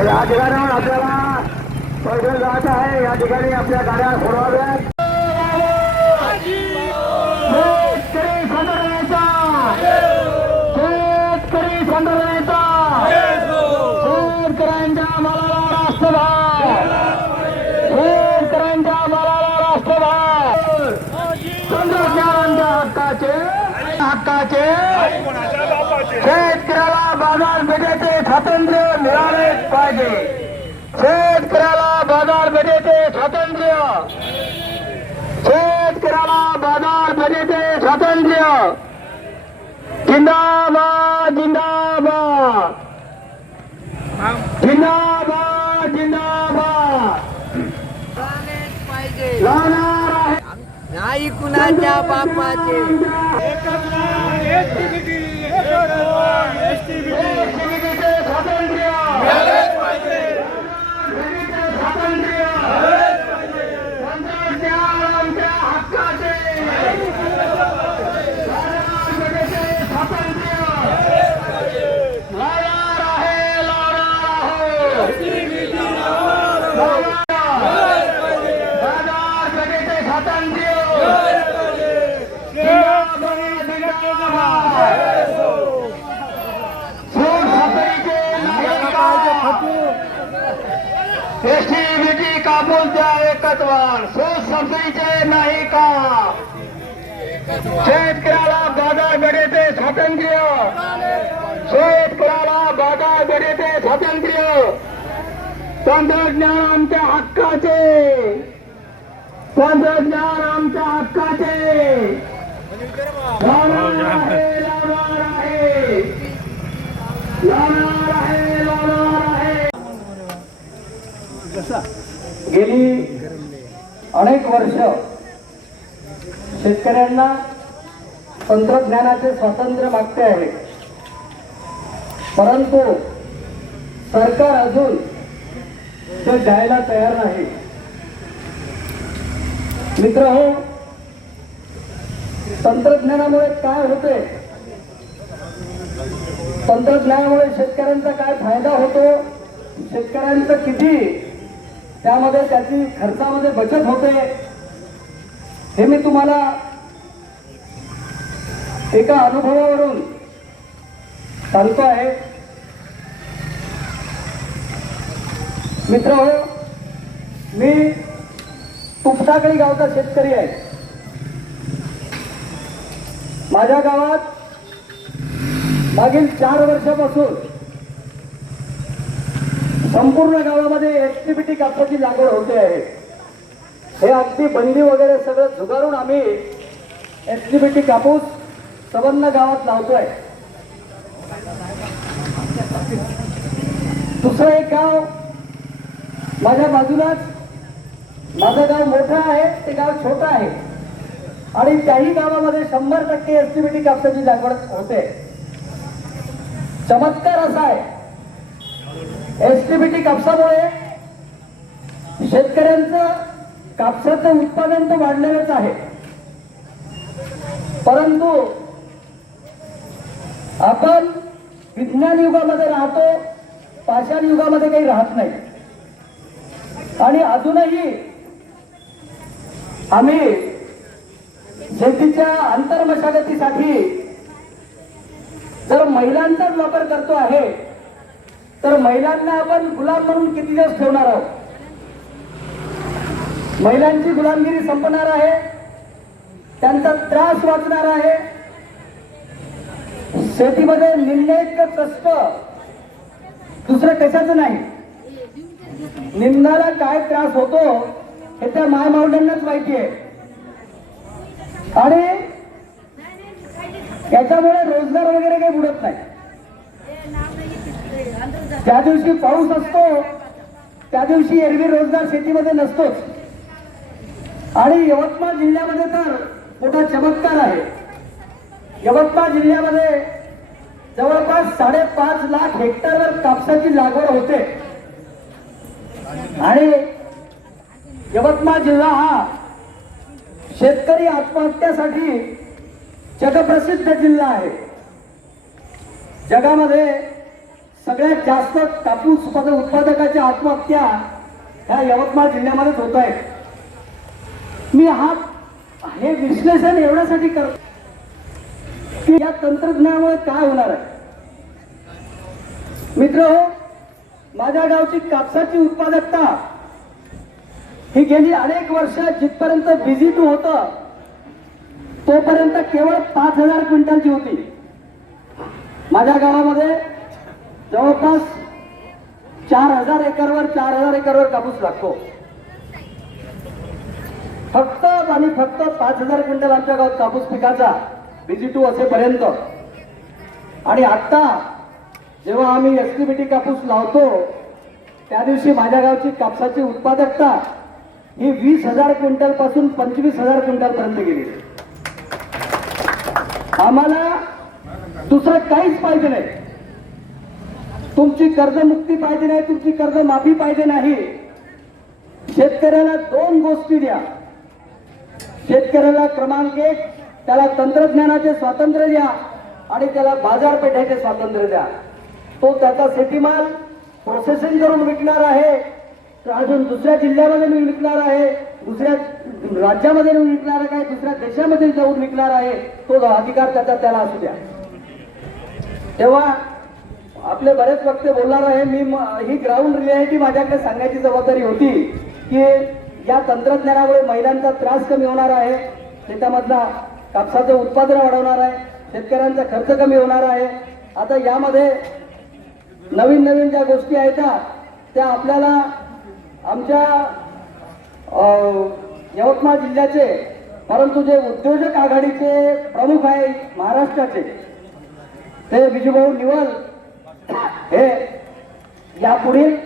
या ठिकाणाहून आपल्याला पैदल जायचं आहे. या ठिकाणी आपल्या गाड्या सोडवाव्यात. शेतकरी संघटनेचा शेतकऱ्यांच्या मालाला राष्ट्रभाव, शेतकऱ्यांच्या मालाला राष्ट्रभाव. तंत्रज्ञानाच्या हक्काचे शेतकऱ्याला बाजारपेठेचे स्वातंत्र्य मिळालेच पाहिजे. शेतकऱ्याला बाजारपेठेचे स्वातंत्र्य, शेतकऱ्याला बाजारपेठेचे स्वातंत्र्य. जिंदाबाद जिंदाबाद जिंदाबाद जिंदाबाद. लावणार आहे नाही कुणाच्या बापाचे. स्वातंत्र्य स्वातंत्र्य तंत्रज्ञानाच्या हक्काचे स्वातंत्र्य लावणार आहे बाजारपेठेचे स्वातंत्र्य. एसटीबीटी काबूलच्या एकच वाण, सोसायटीचे नाही का. शेतकऱ्याला बाजारपेठेचे स्वातंत्र्य, शेतकऱ्याला बाजारपेठेचे स्वातंत्र्य. तंत्रज्ञान आमच्या हक्काचे, तंत्रज्ञान आमच्या हक्काचे. लावणार आहे लावणार आहे लावणार आहे लावणार आहे. गेली अनेक वर्ष शेतकऱ्यांना तंत्रज्ञानाचे स्वातंत्र्य मागते आहे, परंतु सरकार अजून ते द्यायला तयार नाही. मित्रहो, तंत्रज्ञानामुळे काय होते, तंत्रज्ञानामुळे शेतकऱ्यांचा काय फायदा होतो, शेतकऱ्यांचं किती त्यामध्ये त्याची खर्चामध्ये बचत होते, हे मी तुम्हाला एका अनुभवावरून सांगतो आहे. मित्र हो, मी तुपटाकळी गावचा शेतकरी आहे. माझ्या गावात मागील 4 वर्षापासून संपूर्ण गावामध्ये एसटीबीटी कापसाची लागवड होते आहे. हे अगदी बंदी वगैरे सगळं झुगारून आम्ही एसटीबीटी कापूस संपूर्ण गावात लावतोय. दुसरं एक गाव माझ्या बाजूलाच, माझं गाव मोठं आहे, ते गाव छोटं आहे आणि त्याही गावामध्ये 100% एसटीबीटी कापसाची लागवड होते. चमत्कार असा आहे, एसटीबीटी कापसामुळे शेतकऱ्यांचं कापसाचं उत्पादन तर वाढलेलंच आहे, परंतु आपण विज्ञान युगामध्ये राहतो, पाषाण युगामध्ये काही राहत नाही. आणि अजूनही आम्ही शेतीच्या आंतरमशागतीसाठी जर महिलांचाच वापर करतो आहे, तर महिलांना आपण गुलाम म्हणून किती दिवस ठेवणार आहोत. महिलांची गुलामगिरी संपणार आहे, त्यांचा त्रास वाचणार आहे. शेतीमध्ये निर्णय कष्ट दुसरं कशाचं नाही. निंदाला काय त्रास होतो हे त्या मायमावड्यांनाच माहिती आहे. आणि याच्यामुळे रोजगार वगैरे काही बुडत नाही. ज्या दिवशी पाऊस असतो त्या दिवशी एरवी रोजगार शेतीमध्ये नसतोच. आणि यवतमाळ जिल्ह्यामध्ये तर मोठा चमत्कार आहे. यवतमाळ जिल्ह्यामध्ये जवळपास जवळपास 5.5 लाख हेक्टरवर कापसाची लागवड होते आणि यवतमाळ जिल्हा हा शेतकरी आत्महत्यासाठी जगप्रसिद्ध जिल्हा आहे. जगामध्ये सगळ्यात जास्त कापूस उत्पादकाच्या आत्महत्या ह्या यवतमाळ जिल्ह्यामध्येच होत आहेत. मी हे विश्लेषण एवढ्यासाठी करतो की या तंत्रज्ञानामुळे काय होणार आहे. मित्र हो, माझ्या गावची कापसाची उत्पादकता ही गेली अनेक वर्ष जिथपर्यंत बिझी टू होतं तोपर्यंत केवळ 5,000 क्विंटलची होती. माझ्या गावामध्ये जवळपास 4,000 एकरवर कापूस लागतो. फक्त आणि फक्त 5,000 क्विंटल आमच्या गावात कापूस पिकाचा बिझी टू असेपर्यंत. आणि आता जेव्हा आम्ही एसटीबीटी कापूस लावतो त्या दिवशी माझ्या गावची कापसाची उत्पादकता ही 20,000 क्विंटल पासून 25,000 क्विंटल पर्यंत गेली. आम्हाला दुसरं काहीच पाहिजे नाही. तुमची कर्जमुक्ती पाहिजे नाही, तुमची कर्जमाफी पाहिजे नाही. शेतकऱ्याला 2 गोष्टी द्या. शेतकऱ्याला क्रमांक 1 त्याला तंत्रज्ञानाचे स्वातंत्र्य द्या आणि त्याला बाजारपेठेचे स्वातंत्र्य द्या. तो त्याचा शेतीमाल प्रोसेसिंग करून विकणार आहे, अजून दुसऱ्या जिल्ह्यामध्ये नेऊन विकणार आहे, दुसऱ्या राज्यामध्ये नेऊन विकणार आहे, दुसऱ्या देशामध्ये जाऊन विकणार आहे, तो अधिकार त्याला असू द्या. तेव्हा आपले बरेच वक्ते बोलणार आहे. मी ही ग्राउंड रियालिटी माझ्याकडे सांगायची जबाबदारी होती की या तंत्रज्ञानामुळे महिलांचा त्रास कमी होणार आहे, शेतामधला कापसाचं उत्पादन वाढवणार आहे, शेतकऱ्यांचा खर्च कमी होणार आहे. आता यामध्ये नवीन ज्या गोष्टी आहेत त्या आपल्याला आमच्या यवतमाळ जिल्ह्याचे परंतु जे उद्योजक आघाडीचे प्रमुख आहे महाराष्ट्राचे ते विजूभाऊ निवल हे यापुढील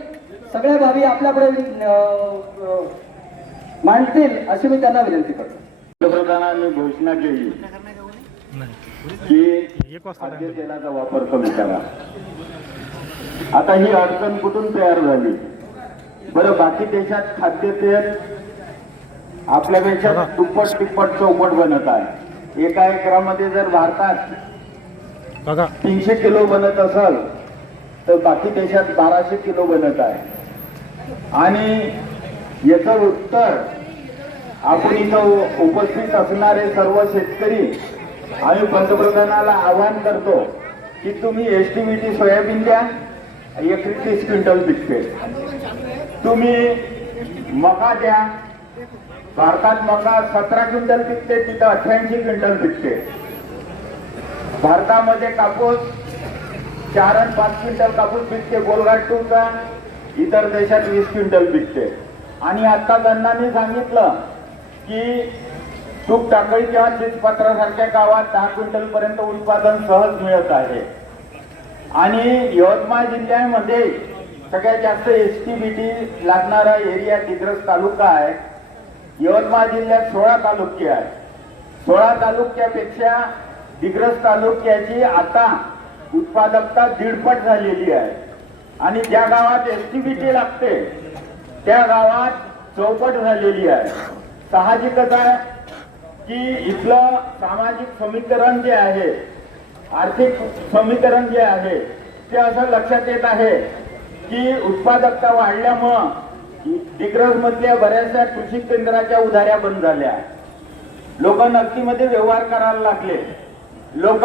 सगळ्या बाबी आपल्याकडे मांडतील अशी मी त्यांना विनंती करतो. पंतप्रधानांनी घोषणा केली की खाद्यतेलाचा वापर कमी करा. आता ही अडचण कुठून तयार झाली बरं? बाकी देशात खाद्यतेल आपल्यापेक्षा दुप्पट तिप्पट चौपट बनत आहे. एका एकरामध्ये जर भारतात 300 किलो बनत असेल तर बाकी देशात 1200 किलो बनत आहे. आणि याचं उत्तर आपण इथं उपस्थित असणारे सर्व शेतकरी आम्ही पंतप्रधानाला आवाहन करतो की तुम्ही एसटीबीटी सोयाबीन द्या, एकरी 30 क्विंटल पिकते. तुम्ही मका द्या, भारतात मका 17 क्विंटल पिकते, तिथं 88 क्विंटल पिकते. भारतामध्ये कापूस 4 आणि 5 क्विंटल कापूस पिकते गोलघाट टूचा, इतर देशात 20 क्विंटल पिकते. आणि आता त्यांनी सांगितलं की तूप टाकळी किंवा चिचपत्रासारख्या गावात 10 क्विंटल पर्यंत उत्पादन सहज मिळत आहे. आणि यवतमाळ जिल्ह्यामध्ये सगळ्यात जास्त एसटीबीटी लागणारा एरिया दिग्रस तालुका आहे. यवतमाळ जिल्ह्यात 16 तालुके आहेत. 16 तालुक्यापेक्षा दिग्रस तालुक्याची आता उत्पादकता 1.5 झालेली आहे. आणि ज्या गावात एसटीबीटी लागते त्या गावात 4 झालेली आहे. साहजिकच आहे की इथलं सामाजिक समीकरण जे आहे, आर्थिक समीकरण जे आहे ते असं लक्षात येत आहे की उत्पादकता वाढल्यामुळं दिग्रस मधल्या बऱ्याचशा कृषी केंद्राच्या उधाऱ्या बंद झाल्या. लोक नगदीमध्ये व्यवहार करायला लागले. लोक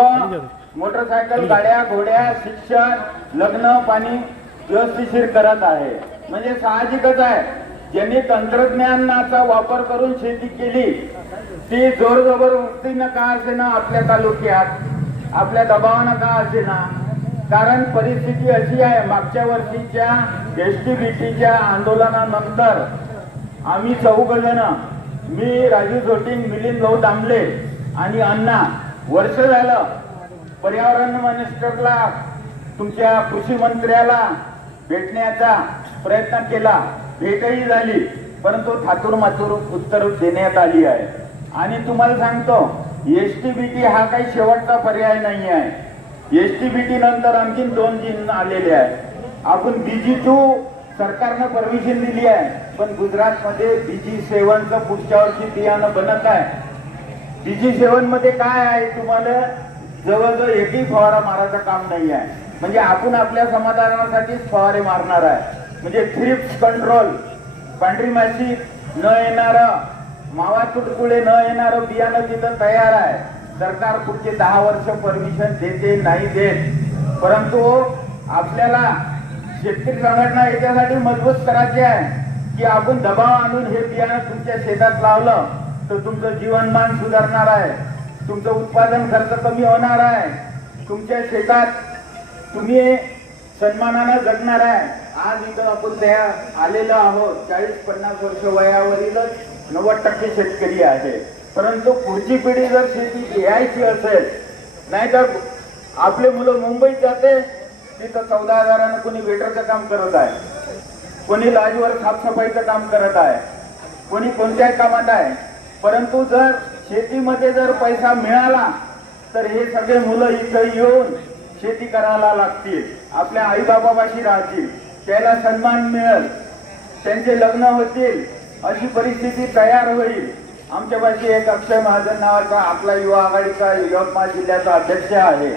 मोटरसायकल, गाड्या, घोड्या, शिक्षण, लग्न, पाणी व्यवस्थिशीर करत आहे. म्हणजे साहजिकच आहे ज्यांनी तंत्रज्ञानाचा वापर करून शेती केली ती जोर जबरदस्तीनं का असेना आपल्या तालुक्यात आपल्या दबावानं का असेना, कारण परिस्थिती अशी आहे. मागच्या वर्षीच्या एसटीबीटीच्या आंदोलनानंतर आम्ही 4 जण, मी, राजू जोटिंग, मिलिंद भाऊ दामले आणि अण्णा, वर्ष झालं पर्यावरण मिनिस्टरला, तुमच्या कृषी मंत्र्याला भेटण्याचा प्रयत्न केला. भेटही झाली परंतु थातूर मातूर उत्तर देण्यात आली आहे. आणि तुम्हाला सांगतो एसटीबीटी हा काही शेवटचा पर्याय नाही आहे. एसटीबीटी नंतर आणखीन 2 जिन आलेले आहे. आपण BG2 सरकारनं परमिशन दिली आहे, पण गुजरातमध्ये BG7चं पुढच्या वर्षी बियाणं बनत आहे. BG7 मध्ये काय आहे, तुम्हाला जवळजवळ एकही फवारा मारायचं काम नाही आहे. म्हणजे आपण आपल्या समाधानासाठीच फवारे मारणार आहे. म्हणजे थ्रिप्स कंट्रोल, पांढरी माशी न येणारं, मावा तुडकुळे न येणारं बियाणं तिथं तयार आहे. सरकार पुढचे 10 वर्ष परमिशन देते नाही देत, परंतु आपल्याला शेतकरी संघटना याच्यासाठी मजबूत करायची आहे की आपण दबाव आणून हे बियाणं तुमच्या शेतात लावलं तर तुमचं जीवनमान सुधारणार आहे, तुमचं उत्पादन खर्च कमी होणार आहे, तुमच्या शेतात तुम्ही सन्मानानं जगणार आहे. आज इथं आपण त्या आलेलो आहोत, 40-50 वर्ष वयावरीलच 90% शेतकरी आहे. परंतु पुढची पिढी जर शेती घ्यायची असेल, नाहीतर आपले मुलं मुंबईत जाते, तिथं 14,000 कोणी वेटरचं काम करत आहे, कोणी लाजवर साफसफाईचं काम करत आहे, कोणी कोणत्याही कामात आहे. परंतु जर शेतीमध्ये जर पैसा मिळाला तर हे सगळे मुलं इथं येऊन शेती करायला लागतील, आपल्या आईबाबापाशी राहतील, त्याला सन्मान मिळेल, त्यांचे लग्न होतील, अशी परिस्थिती तयार होईल. आमच्यापाशी एक अक्षय महाजन नावाचा आपला युवा आघाडीचा यवतमाळ जिल्ह्याचा अध्यक्ष आहे,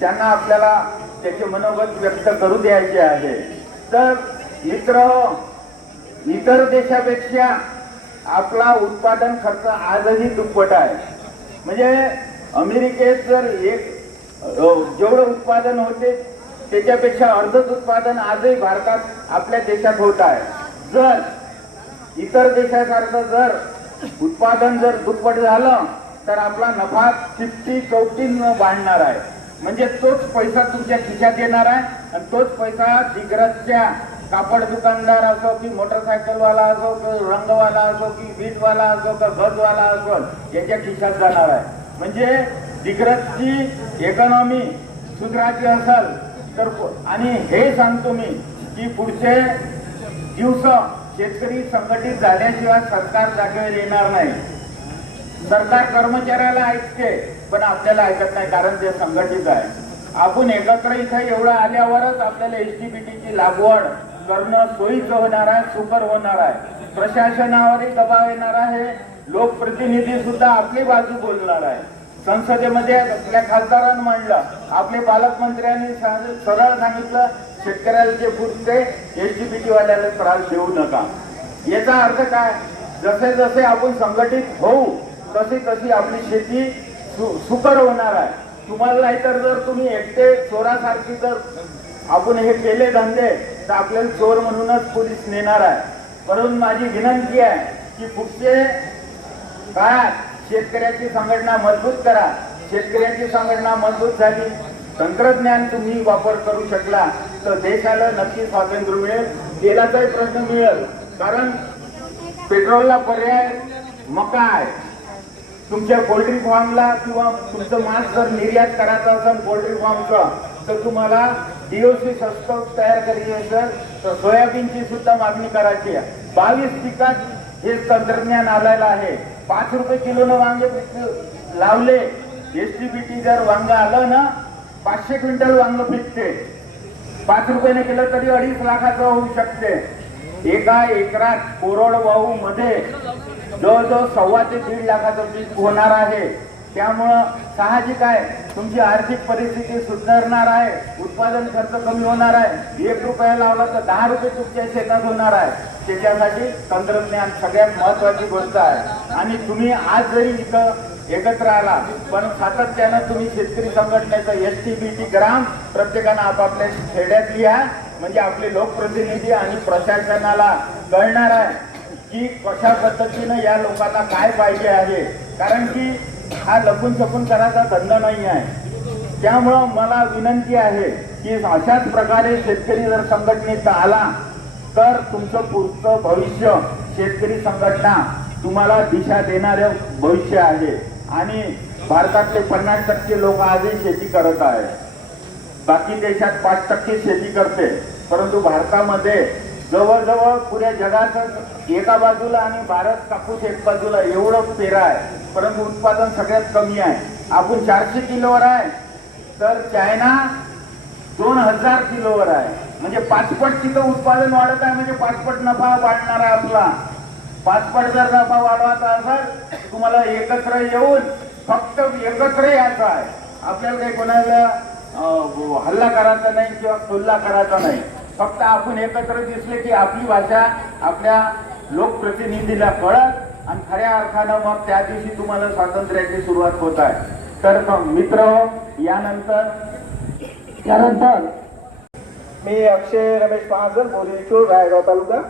त्यांना आपल्याला त्याचे मनोगत व्यक्त करू द्यायचे आहे. तर मित्र, इतर देशापेक्षा आपला उत्पादन खर्च आजही दुप्पट आहे. म्हणजे अमेरिकेत जर जेवढं उत्पादन होते त्याच्यापेक्षा अर्धच उत्पादन आजही भारतात आपल्या देशात होत आहे. जर इतर देशासारखं जर उत्पादन जर दुप्पट झालं तर आपला नफा 50-40 वाढणार आहे. म्हणजे तोच पैसा तुमच्या खिशात येणार आहे आणि तोच पैसा दिग्रजच्या कापड दुकानदार असो की मोटरसायकलवाला असो की रंगवाला असो की वीटवाला असो की गजवाला असो याच्या खिशात जाणार आहे. म्हणजे दिग्रजची इकॉनॉमी सुधारायची असेल तर, आणि हे सांगतो मी की पुढचे दिवस शेतकरी संघटित झाल्याशिवाय सरकार जागेवर येणार नाही. सरकार कर्मचाऱ्याला ऐकते पण आपल्याला ऐकत नाही, कारण ते संघटित आहे. आपण एकत्र इथं एवढं आल्यावरच आपल्याला एसटीबीटीची लागवड करणं सोयीचं होणार आहे, सुकर होणार आहे. प्रशासनावरही दबाव येणार आहे, लोकप्रतिनिधी सुद्धा आपली बाजू बोलणार आहे. संसदेमध्ये आपल्या खासदारांनी मांडलं, आपले पालकमंत्र्यांनी सरळ सांगितलं शेतकऱ्याला जे पुरते एसटीबीटी वाल्याला त्रास देऊ नका. याचा अर्थ काय, जसे जसे आपण संघटित होऊ तशी तशी आपली शेती सुकर होणार आहे. तुम्हाला नाहीतर जर तुम्ही एकटे चोरासारखी जर आपण हे केले धंदे तर आपल्याला चोर म्हणूनच पोलीस नेणार आहे. म्हणून माझी विनंती आहे की पुढचे काळात शेतकऱ्याची संघटना मजबूत करा. शेतकऱ्याची संघटना मजबूत झाली, तंत्रज्ञान तुम्ही वापर करू शकला तर देशाला नक्की स्वातंत्र्य मिळेल, तेलाचाही प्रश्न मिळेल. कारण पेट्रोलला पर्याय मका आहे. तुमच्या पोल्ट्री फार्मला किंवा तुमचं मांस जर निर्यात करायचं असेल पोल्ट्री फार्मचं तर तुम्हाला DOC स्वस्त तयार करायची असेल तर सोयाबीनची सुद्धा मागणी करायची आहे. 22 पिकात हे तंत्रज्ञान आलेलं आहे. 5 रुपये किलोनं वांगे लावले, एसटीबीटी जर वांग आलं ना 500 क्विंटल वांग पिकते. 5 रुपयाने केलं तरी 2.5 लाखाचं होऊ शकते. एका एकरात कोरडवाहू मध्ये जवळजवळ 1.25 ते 1.5 लाखाचं पीक होणार आहे. त्यामुळं साहजिक आहे तुमची आर्थिक परिस्थिती सुधारणार आहे, उत्पादन खर्च कमी होणार आहे. 1 रुपया लावला तर 10 रुपये तुमच्या शेतात होणार आहे. त्याच्यासाठी तंत्रज्ञान सगळ्यात महत्वाची गोष्ट आहे. आणि तुम्ही आज जरी इथं एकत्र आला पण सातत्यानं तुम्ही शेतकरी संघटनेचं एसटीबीटी ग्राम प्रत्येकानं आपापल्या खेड्यात लिहा, म्हणजे आपले लोकप्रतिनिधी आणि प्रशासनाला कळणार आहे की कशा पद्धतीनं या लोकांना काय पाहिजे आहे. कारण की हा लपून छपून करायचा धंदा नाही आहे. त्यामुळं मला विनंती आहे की अशाच प्रकारे शेतकरी जर संघटनेत आला तर तुमचं पुढचं भविष्य शेतकरी संघटना तुम्हाला दिशा देणारे भविष्य आहे. आणि भारतातले 50% लोक आजही शेती करत आहेत. बाकी देशात 5% शेती करते, परंतु भारतामध्ये जवळजवळ पुऱ्या जगाचं एका बाजूला आणि भारत कापूस एक बाजूला एवढं पेरा आहे, परंतु उत्पादन सगळ्यात कमी आहे. आपण 400 किलोवर आहे तर चायना 2000 किलोवर आहे. म्हणजे 5 पट तिथं उत्पादन वाढत आहे, म्हणजे 5 पट नफा वाढणार आहे आपला. 5 पट जर नफा वाढवायचा असेल तुम्हाला एकत्र येऊन फक्त एकत्र यायचं आहे. आपल्याला काही कोणाला हल्ला करायचा नाही किंवा खुल्ला करायचा नाही. फक्त आपण एकत्र दिसले की आपली भाषा आपल्या लोकप्रतिनिधीला कळत आणि खऱ्या अर्थानं मग त्या दिवशी तुम्हाला स्वातंत्र्याची सुरुवात होत आहे. तर मित्र त्यानंतर मी अक्षय रमेश महाजन, बोरीचूर, रायगाव तालुका.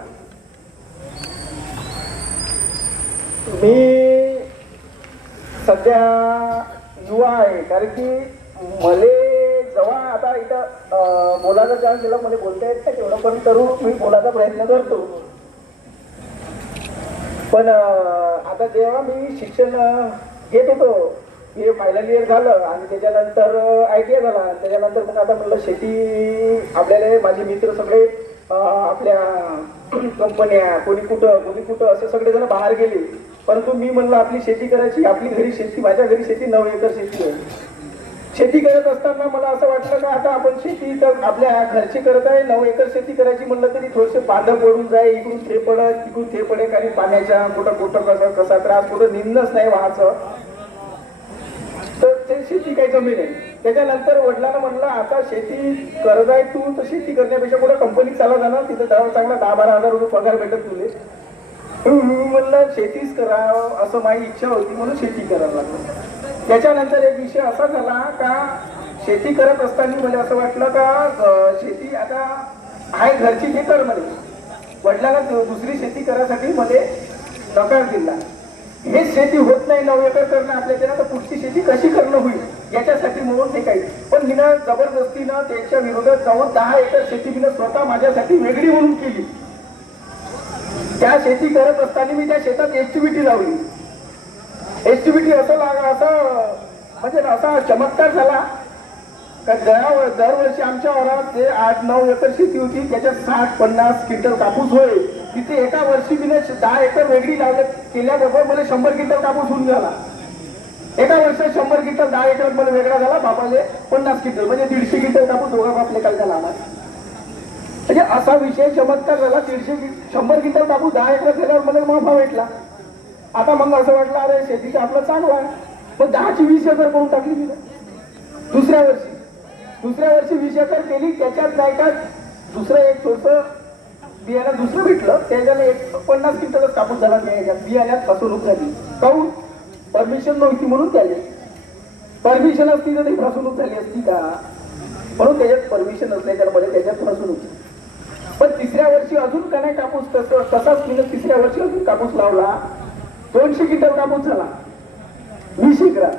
मी सध्या युवा आहे, कारण की मले जेव्हा आता इथं बोलायचा चान्स दिला, मला बोलता येत नाही तेवढं, पण करून मी बोलायचा प्रयत्न करतो. पण आता जेव्हा मी शिक्षण घेत होतो, हे फायनल इयर झालं आणि त्याच्यानंतर ITI झाला. त्याच्यानंतर मग आता म्हणलं शेती आपल्याला, माझे मित्र सगळे आपल्या कंपन्या, कोणी कुठं असे सगळेजण बाहेर गेले. परंतु मी म्हणलं आपली शेती करायची, आपली घरी शेती, माझ्या घरी शेती 9 एकर शेती आहे. शेती करत असताना मला असं वाटलं का आता आपण शेती तर आपल्या घरची करत आहे, 9 एकर शेती करायची म्हणलं तरी थोडेसे बांध पडून जाईल, इकडून ते पडत तिकडून ते पडे, कारण पाण्याच्या कुठं कसा त्रास, कुठं निंदच नाही व्हायचं, तर ते शेती काही जमी नाही. त्याच्यानंतर वडिलांना म्हणलं आता शेती करत आहे तू, तर शेती करण्यापेक्षा कुठं कंपनीत चालत जाणार, तिथं चांगला 10-12 हजार रुपये पगार भेटत तुले. मी म्हणलं शेतीच करावं असं माझी इच्छा होती, म्हणून शेती करायला लागलं. त्याच्यानंतर एक विषय असा झाला का शेती करत असताना मला असं वाटलं का शेती आता आहे घरची ते कर मध्ये. वडिलांना दुसरी शेती करायसाठी मध्ये नकार दिला. हेच शेती होत नाही 9 एकर करणं आपल्याच्या, तर पुढची शेती कशी करणं होईल याच्यासाठी म्हणून ते काही. पण मी जबरदस्तीनं त्यांच्या विरोधात जाऊन 10 एकर शेती मी स्वतः माझ्यासाठी वेगळी म्हणून केली. त्या शेती करत असताना मी त्या शेतात HTBT लावली. HTBT असं म्हणजे असा चमत्कार झाला का दरवर्षी आमच्या वरात जे 8-9 एकर शेती होती, त्याच्यात 60-50 क्विंटल कापूस होय. तिथे एका वर्षी मी 10 एकर वेगळी केल्याबरोबर मला 100 क्विंटल कापूस होऊन झाला. एका वर्षात 100 क्विंटल 10 एकर मला वेगळा झाला, बापाले 50 क्विंटल, म्हणजे 150 क्विंटल कापूस दोघा बापले काल झाला आम्हाला. म्हणजे असा विषय चमत्कार झाला. 100 क्विंटल कापूस 10 एकर झाल्यावर मला मोफा भेटला. आता मग असं वाटलं अरे शेतीचं आपलं चांगलं आहे, मग 10ची 20 एकर करून टाकली मी. दुसऱ्या वर्षी 20 एकर केली. त्याच्यात नाही का दुसरं एक थोडंसं बियाणं दुसरं भेटलं, त्याच्याने 50 क्विंटलच कापूस झाला. बियाण्यात फसवणूक झाली. काहून? परमिशन नव्हती म्हणून त्याला. परमिशन असती तर ती फसवणूक झाली असती का? म्हणून त्याच्यात परमिशन असल्याच्या मध्ये त्याच्यात फसवणूक. पण तिसऱ्या वर्षी अजून का नाही कापूस तसाच मी तिसऱ्या वर्षी अजून कापूस लावला. 200 क्विंटल कापूस झाला 20 एकरात.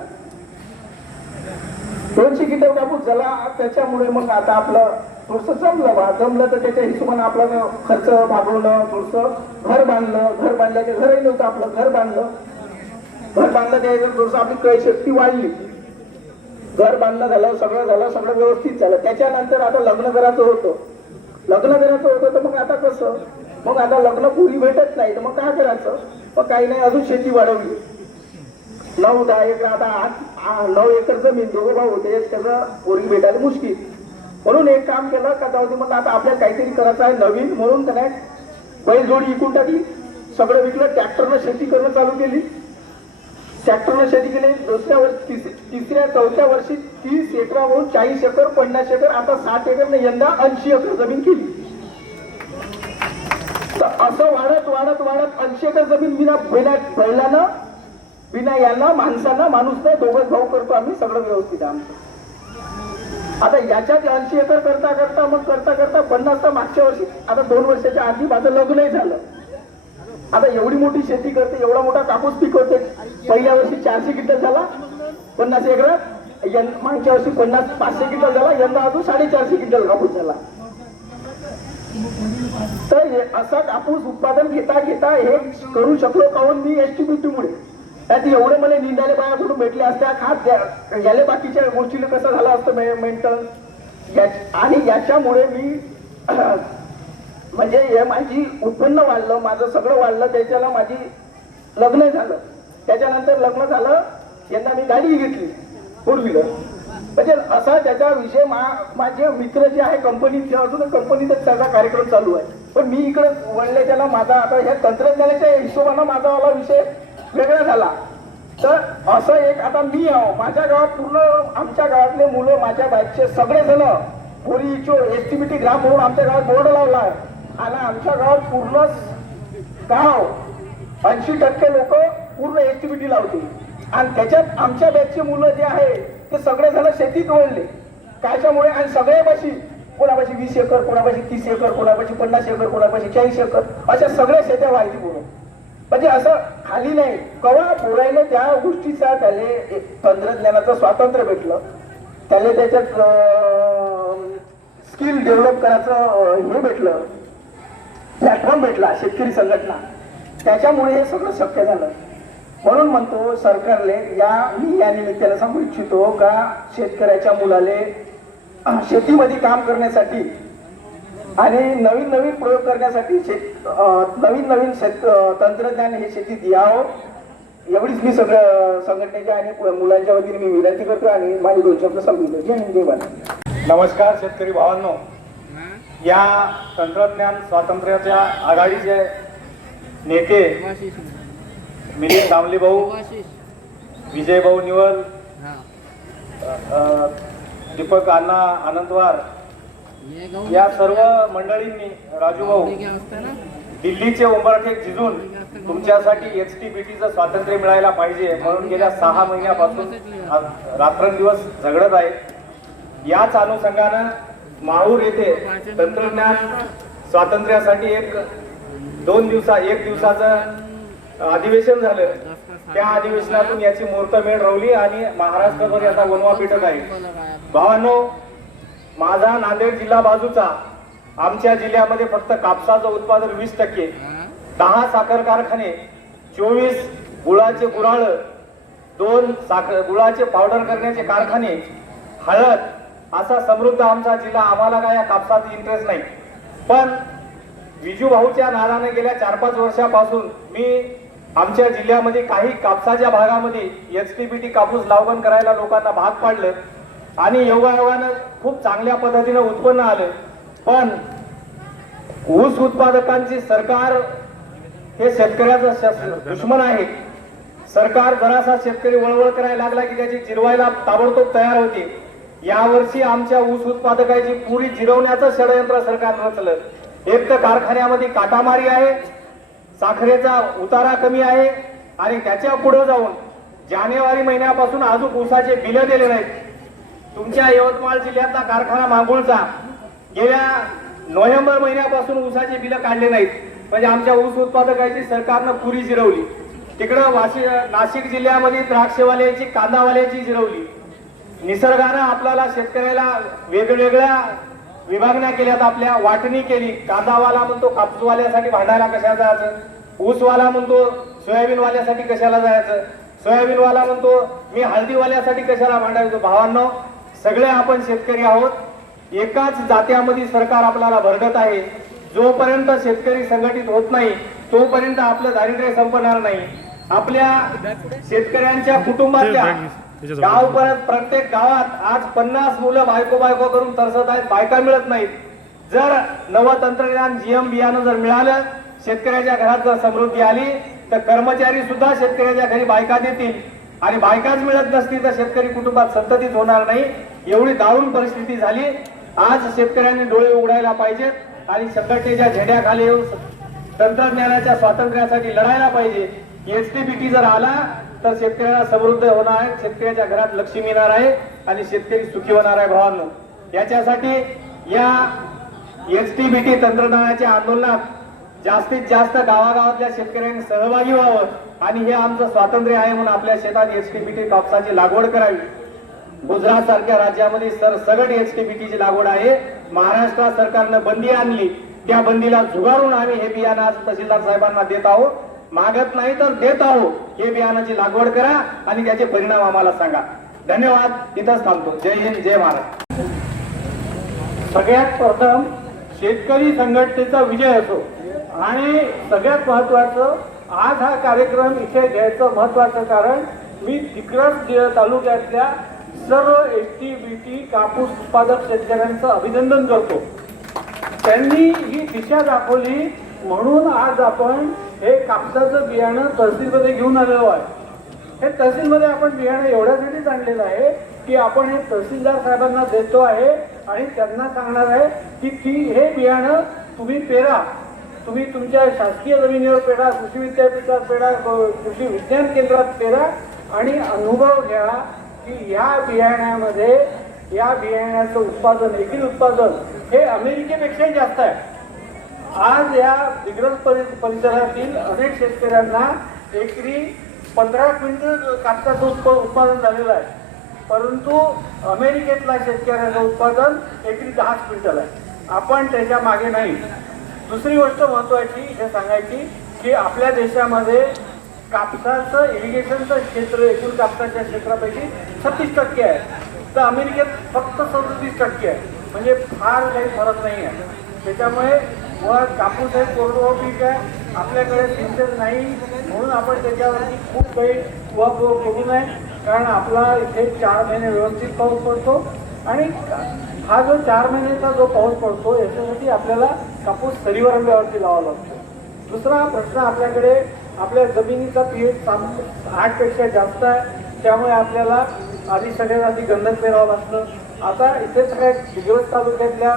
200 क्विंटल कापूस झाला. त्याच्यामुळे मग आता आपलं थोडस जमलं तर त्याच्या हिशोबाने आपला खर्च भागवणं, थोडस घर बांधल्याचे घरही नव्हतं आपलं, घर बांधलं त्याच्यात थोडस आपली क्रयशक्ती वाढली. घर बांधणं झालं, सगळं व्यवस्थित झालं. त्याच्यानंतर आता लग्न करायचं होतं तर मग आता कसं, मग आता लग्न पुरी भेटत नाही तर मग काय करायचं. मग काही नाही, अजून शेती वाढवली. 9-10 एकर, आता 9 एकर जमीन, दोघं भाऊ होते, त्याचं पोरगी भेटायला मुश्किल. म्हणून एक काम केलं का जाऊ दे म्हणलं आता आपल्याला काहीतरी करायचं आहे नवीन, म्हणून त्याने बैलजोडी विकून टाकली, सगळं विकलं. ट्रॅक्टरनं शेती करणं चालू केली. दुसऱ्या वर्षी चौथ्या वर्षी 30 एकरावरून 40 एकर, 50 एकर, आता 60 एकर, यंदा 80 एकर जमीन केली. तर असं वाढत 80 एकर जमीन बिना यांना माणूस नाही, दोघंच भाऊ करतो आम्ही, सगळं व्यवस्थित आहे आमचं. आता याच्यात 80 एकर करता 50 तर मागच्या वर्षी, आता 2 वर्षाच्या आधी माझं लग्नही झालं. आता एवढी मोठी शेती करते, एवढा मोठा कापूस पिकवते. पहिल्या वर्षी 400 क्विंटल झाला 50 एकरात, मागच्या वर्षी 500 क्विंटल झाला, यंदा अजून 450 क्विंटल कापूस झाला. तर असा कापूस उत्पादन घेता हे करू शकलो काहून मी HTBT मुळे. त्यात एवढे मला निंदाले बाया कुठून भेटले असत्या, खात याले बाकीच्या गोष्टीला कसं झालं असतं मेंटल. आणि याच्यामुळे मी म्हणजे हे माझी उत्पन्न वाढलं, माझं सगळं वाढलं. त्याच्याला माझी लग्न झालं. त्याच्यानंतर लग्न झालं, यंदा मी गाडी घेतली 4 व्हीलर. म्हणजे असा त्याच्याविषयी माझे मित्र जे आहे कंपनीचे अजून कंपनीतच त्याचा कार्यक्रम चालू आहे. पण मी इकडे वळल्याच्याला माझा आता ह्या तंत्रज्ञानाच्या हिशोबानं माझा वाला विषय वेगळा झाला. तर असं एक आता मी आहो माझ्या गावात पूर्ण आमच्या गावातले मुलं माझ्या बॅचचे सगळे जण पोरी इचो एसटीबीटी ग्राम म्हणून आमच्या गावात बोर्ड लावला आहे. आणि आमच्या गावात पूर्ण गाव 80% लोक पूर्ण एसटीबीटी लावते. आणि त्याच्यात आमच्या बॅचचे मुलं जे आहे ते सगळे जण शेतीत वळले कायच्यामुळे. आणि सगळ्यापाशी कोणापाशी 20 एकर, कोणापाशी 30 एकर, कोणापाशी 50 एकर, कोणापाशी 40 एकर अशा सगळ्या शेत्या व्हायची पूर्ण. म्हणजे असं खाली नाही कवा बोलायला त्या गोष्टीचा त्याला तंत्रज्ञानाचं स्वातंत्र्य भेटलं. त्याला त्याच्यात स्किल डेव्हलप करायचं हे भेटलं, प्लॅटफॉर्म भेटला शेतकरी संघटना. त्याच्यामुळे हे सगळं शक्य झालं. म्हणून म्हणतो सरकारले मी या निमित्तानं सांगू इच्छितो का शेतकऱ्याच्या मुलाले शेतीमध्ये काम करण्यासाठी आणि नवीन नवीन प्रयोग करण्यासाठी नवीन नवीन तंत्रज्ञान हे शेतीत यावं एवढीच मी सगळ्या संघटनेच्या आणि मुलांच्या वतीने मी विनंती करतो आणि माझे 2 शब्द सांगितले. जय हिंद, जय भारत. नमस्कार शेतकरी भावांनो. या तंत्रज्ञान स्वातंत्र्याच्या आघाडीचे नेते मिलिंद दामले भाऊ, विजय भाऊ निवल, दीपक अण्णा आनंदवार या सर्व मंडळींनी, राजू भाऊ, दिल्लीचे उंबरठे झिजून तुमच्यासाठी एसटीबीटीचं स्वातंत्र्य मिळायला पाहिजे म्हणून गेल्या 6 महिन्यापासून रात्रंदिवस झगडत आहेत. याच अनुषंगानं माहूर येथे तंत्रज्ञान स्वातंत्र्यासाठी एक दिवसाचं अधिवेशन झालं. त्या अधिवेशनातून याची मुहूर्तमेढ रवली आणि महाराष्ट्रभर याचा वनवा पेटत आहे. भावांनो, माझा नांदेड जिल्हा बाजूचा, आमच्या जिल्ह्यामध्ये फक्त कापसाचं उत्पादन 20%, 10 साखर कारखाने, 24 गुळाचे गुऱ्हाळ, 2 गुळाचे पावडर करण्याचे कारखाने, हळद असा समृद्ध आमचा जिल्हा. आम्हाला काय या कापसाचा इंटरेस्ट नाही. पण विजू भाऊच्या नादाने गेल्या 4-5 वर्षापासून मी आमच्या जिल्ह्यामध्ये काही कापसाच्या भागामध्ये एसटीबीटी कापूस लागवड करायला लोकांना भाग पाडलं आणि योगायोगानं खूप चांगल्या पद्धतीनं उत्पन्न आलं. पण ऊस उत्पादकांची सरकार हे शेतकऱ्याचं दुश्मन आहे. सरकार जरासा शेतकरी वळवळ करायला लागला की त्याची जिरवायला ताबडतोब तयार होते. यावर्षी आमच्या ऊस उत्पादकाची पुरी जिरवण्याचं षडयंत्र सरकार रचलं. एक तर कारखान्यामध्ये काटामारी आहे, साखरेचा उतारा कमी आहे आणि त्याच्या पुढे जाऊन जानेवारी महिन्यापासून अजून ऊसाचे बिलं दिले नाहीत. तुमच्या यवतमाळ जिल्ह्यातला कारखाना मांगुळचा गेल्या नोव्हेंबर महिन्यापासून ऊसाचे बिलं काढले नाहीत. म्हणजे आमच्या ऊस उत्पादकाची सरकारनं पुरी जिरवली. तिकडं नाशिक जिल्ह्यामध्ये द्राक्षवाल्याची, कांदावाल्याची जिरवली. निसर्गानं आपल्याला शेतकऱ्याला वेगवेगळ्या विभागण्या केल्यात, आपल्या वाटणी केली. कांदावाला म्हणतो कापूसवाल्यासाठी भांडायला कशाला जायचं, ऊसवाला म्हणतो सोयाबीनवाल्यासाठी कशाला जायचं, सोयाबीनवाला म्हणतो मी हळदीवाल्यासाठी कशाला भांडायचो. भावांनो, सगळे आपण शेतकरी आहोत. एकाच जात्यामध्ये सरकार आपल्याला भरगत आहे. जोपर्यंत शेतकरी संघटित होत नाही तोपर्यंत आपलं दारिद्र्य संपणार नाही. आपल्या शेतकऱ्यांच्या कुटुंबातल्या गाव परत प्रत्येक गावात आज 50 मुलं बायको करून तरसत आहेत, बायका मिळत नाहीत. जर नवं तंत्रज्ञान जीएम बियाणं जर मिळालं, शेतकऱ्याच्या घरात जर समृद्धी आली तर कर्मचारी सुद्धा शेतकऱ्याच्या घरी बायका देतील आणि बायकाच मिळत नसतील तर शेतकरी कुटुंबात संततीच होणार नाही. एवढी दारुण परिस्थिती झाली. आज शेतकऱ्यांनी डोळे उघडायला पाहिजेत आणि संघटनेच्या झेंड्याखाली येऊन तंत्रज्ञानाच्या स्वातंत्र्यासाठी लढायला पाहिजे. एसटीबीटी जर आला तर शेतकऱ्याला समृद्ध होणार आहे, शेतकऱ्याच्या घरात लक्ष्मी येणार आहे आणि शेतकरी सुखी होणार आहे. भावांनो, याच्यासाठी या एसटीबीटी तंत्रज्ञानाच्या आंदोलनात जास्तीत जास्त गावागावातल्या शेतकऱ्यांनी सहभागी व्हावं आणि हे आमचं स्वातंत्र्य आहे म्हणून आपल्या शेतात एसटीबीटी कापसाची लागवड करावी. गुजरात सारख्या राज्यामध्ये सरसगट एसटीबीटीची लागवड आहे. महाराष्ट्र सरकारनं बंदी आणली, त्या बंदीला झुगारून आम्ही हे बियाणं आज तहसीलदार साहेबांना देत आहोत. मागत नाही तर देत आहोत. हे बियाणाची लागवड करा आणि त्याचे परिणाम आम्हाला सांगा. धन्यवाद. इथंच थांबतो. जय हिंद, जय महाराष्ट्र. सगळ्यात प्रथम शेतकरी संघटनेचा विजय असो आणि सगळ्यात महत्वाचं आज हा कार्यक्रम इथे घ्यायचं महत्वाचं कारण मी दिग्रस तालुक्यातल्या सर्व एसटी कापूस उत्पादक शेतकऱ्यांचं अभिनंदन करतो. त्यांनी ही दिशा दाखवली म्हणून आज आपण हे कापसाचं बियाणं तहसीलमध्ये घेऊन आलेलो आहे. हे तहसीलमध्ये आपण बियाणं एवढ्यासाठीच आणलेलं आहे की आपण हे तहसीलदार साहेबांना देतो आहे आणि त्यांना सांगणार आहे की हे बियाणं तुम्ही पेरा, तुम्ही तुमच्या शासकीय जमिनीवर पेरा, कृषी विद्यापीठात पेरा, कृषी विज्ञान केंद्रात पेरा आणि अनुभव घ्या की या बियाण्यामध्ये या बियाण्याचं उत्पादन, एकरी उत्पादन हे अमेरिकेपेक्षाही जास्त आहे. आज या दिग्रस परिसरातील अनेक शेतकऱ्यांना एकरी 15 क्विंटल कापसाचं उत्पादन झालेलं आहे, परंतु अमेरिकेतल्या शेतकऱ्याचं उत्पादन एकरी 10 क्विंटल आहे. आपण त्याच्या मागे नाही. दुसरी गोष्ट महत्वाची हे सांगायची की आपल्या देशामध्ये कापसाचं इरिगेशनचं क्षेत्र एकूण कापसाच्या क्षेत्रापैकी 36% आहे, तर अमेरिकेत फक्त 37% आहे. म्हणजे फार काही फरक नाही आहे. त्याच्यामुळे मुळात कापूस हे कोरडवाहू पीक आहे, आपल्याकडे सिंचन नाही म्हणून आपण त्याच्यावरती खूप काही उहापोह करू नये. कारण आपला इथे 4 महिने व्यवस्थित पाऊस पडतो आणि हा जो 4 महिन्याचा जो पाऊस पडतो याच्यासाठी आपल्याला कापूस सरीवरंब्यावरती लावावा लागतो. दुसरा प्रश्न, आपल्याकडे आपल्या जमिनीचा pH 8 पेक्षा जास्त आहे, त्यामुळे आपल्याला आधी सगळ्यात आधी गंधक पेरावं लागतं. आता इथे सगळ्या दिग्रस तालुक्यातल्या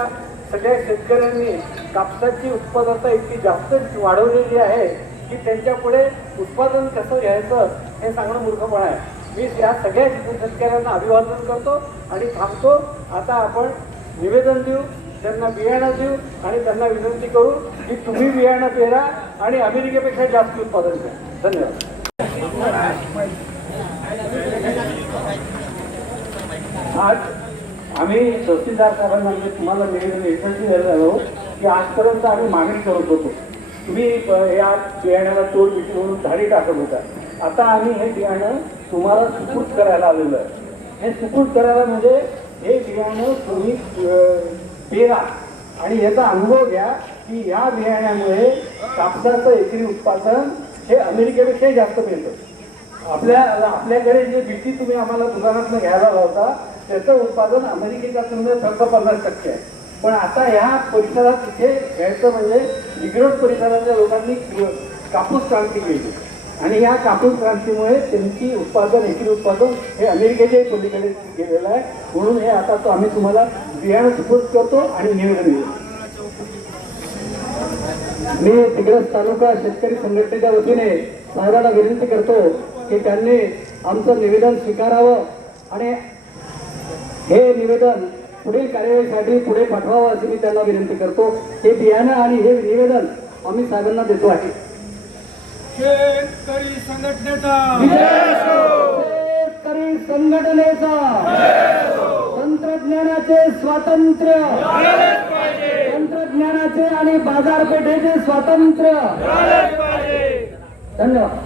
सगळ्या शेतकऱ्यांनी कापसाची उत्पादकता इतकी जास्त वाढवलेली आहे की त्यांच्यापुढे उत्पादन कसं घ्यायचं हे सांगणं मूर्खपणा आहे. मी या सगळ्या शेतकऱ्यांना अभिवादन करतो आणि थांबतो. आता आपण निवेदन देऊ, त्यांना बियाणं देऊ आणि त्यांना विनंती करू की तुम्ही बियाणं पेरा आणि अमेरिकेपेक्षा जास्त उत्पादन घ्या. धन्यवाद. आज आम्ही तहसीलदार साहेबांना तुम्हाला निवेदन यासाठी द्यायला आलो की आजपर्यंत आम्ही मागणी करत होतो, तुम्ही या बियाण्याला तोड विक्री म्हणून झाडी टाकत होता. आता आम्ही हे बियाणं तुम्हाला सुपूर्द करायला आलेलो आहे. हे सुपूर्द करायला म्हणजे हे बियाणं तुम्ही पेरा आणि याचा अनुभव घ्या की या बियाण्यामुळे कापसाचं एकरी उत्पादन हे अमेरिकेपेक्षाही जास्त मिळतं. आपल्याकडे जे बीटी तुम्ही आम्हाला दुकानातून घ्यायला लावता त्याचं उत्पादन अमेरिकेच्या तुलनेत फक्त 50% आहे. पण आता ह्या परिसरात इथे घ्यायचं म्हणजे दिग्रस परिसराच्या लोकांनी कापूस क्रांती केली आणि या कापूस क्रांतीमुळे त्यांची उत्पादन, एकरी उत्पादन हे अमेरिकेच्याही पलीकडे गेलेलं आहे. म्हणून हे आता आम्ही तुम्हाला बियाणं सुपूर्द करतो आणि निवेदन देऊ. मी दिग्रस तालुका शेतकरी संघटनेच्या वतीने साहेबांना विनंती करतो की त्यांनी आमचं निवेदन स्वीकारावं आणि हे निवेदन पुढील कार्यवाहीसाठी पुढे पाठवावं अशी मी त्यांना विनंती करतो. हे बियाणं आणि हे निवेदन आम्ही साहेबांना देतो आहे. शेतकरी संघटनेचा शेतकरी संघटनेचा तंत्रज्ञानाचे स्वातंत्र्य, तंत्रज्ञानाचे आणि बाजारपेठेचे स्वातंत्र्य. धन्यवाद.